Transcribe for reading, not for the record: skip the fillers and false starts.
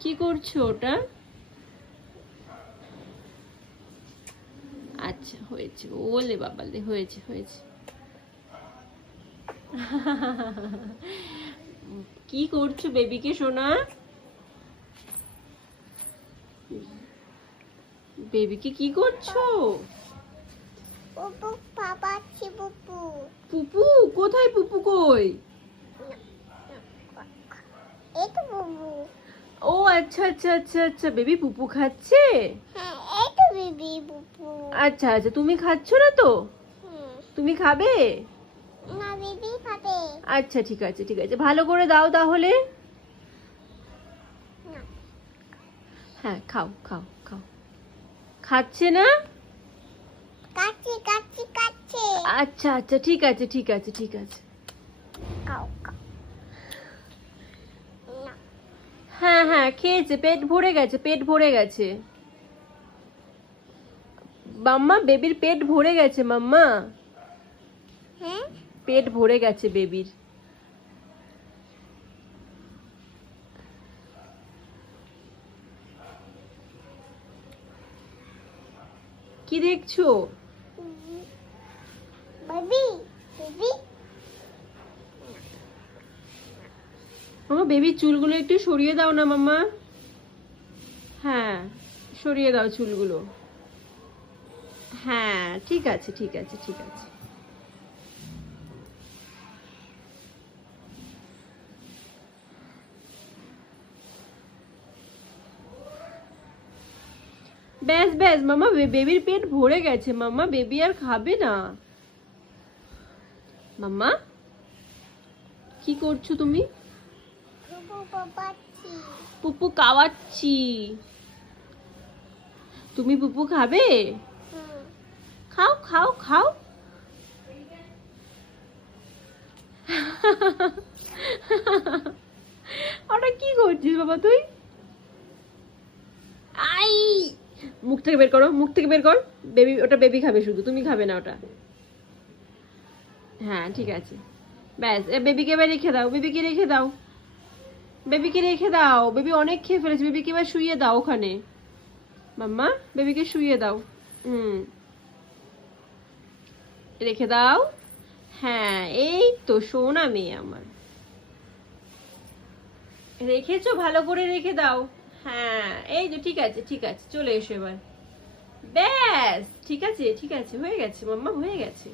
কি করছো ওটা? আচ্ছা হয়েছে, ওলে বাবালে, হয়েছে হয়েছে। কি করছো বেবিকে সোনা? বেবিকে কি করছো? পুপু পাপাচ্ছি পুপু। পুপু কোথায়? পুপু কই? এই তো পুপু। ও আচ্ছা আচ্ছা আচ্ছা আচ্ছা, বেবি পুপু খাচ্ছে। হ্যাঁ এই তো বেবি পুপু। আচ্ছা আচ্ছা, তুমি খাচ্ছ না তো? হুম। তুমি খাবে? না বেবি খাবে। আচ্ছা ঠিক আছে ঠিক আছে, ভালো করে দাও তাহলে। না হ্যাঁ খাও খাও খাও। খাচ্ছে না? কাচ্ছি কাচ্ছি কাচ্ছি। আচ্ছা আচ্ছা ঠিক আছে ঠিক আছে ঠিক আছে। খাও খাও। না হ্যাঁ হ্যাঁ খেয়েছে, পেট ভরে গেছে, পেট ভরে গেছে। মাম্মা বেবির পেট ভরে গেছে মাম্মা। হ্যাঁ পেট ভরে গেছে বেবির। কি দেখছো? Baby baby. মামা বেবির চুলগুলো একটু সরিয়ে দাও না মাম্মা। হ্যাঁ সরিয়ে দাও চুলগুলো। হ্যাঁ ঠিক আছে ঠিক আছে ঠিক আছে। ব্যাস ব্যাস মামা, বেবির পেট ভরে গেছে মাম্মা, বেবি আর খাবে না। মাম্মা কি করছো তুমি? পুপু পাপাচ্ছি। পুপু খাওয়াচ্ছি। তুমি পুপু খাবে? হুম। খাও খাও খাও। ওটা কি করছিস বাবা তুই? আই, মুখ থেকে বের করো, মুখ থেকে বের কর। বেবি, ওটা বেবি খাবে শুধু, তুমি খাবে না ওটা। হ্যাঁ ঠিক আছে। ব্যাস বেবিকে এবার রেখে দাও, বেবিকে রেখে দাও, বেবিকে রেখে দাও। বেবি অনেক খেয়ে ফেলেছে, বেবিকে এবার শুইয়ে দাও ওখানে। মাম্মা বেবিকে শুইয়ে দাও। হুম, রেখে দাও। হ্যাঁ এই তো সোনা মেয়ে আমার। রেখেছো, ভালো করে রেখে দাও। হ্যাঁ এই তো ঠিক আছে ঠিক আছে, চলে এসো এবার। ব্যাস ঠিক আছে ঠিক আছে, হয়ে গেছে মাম্মা, হয়ে গেছে।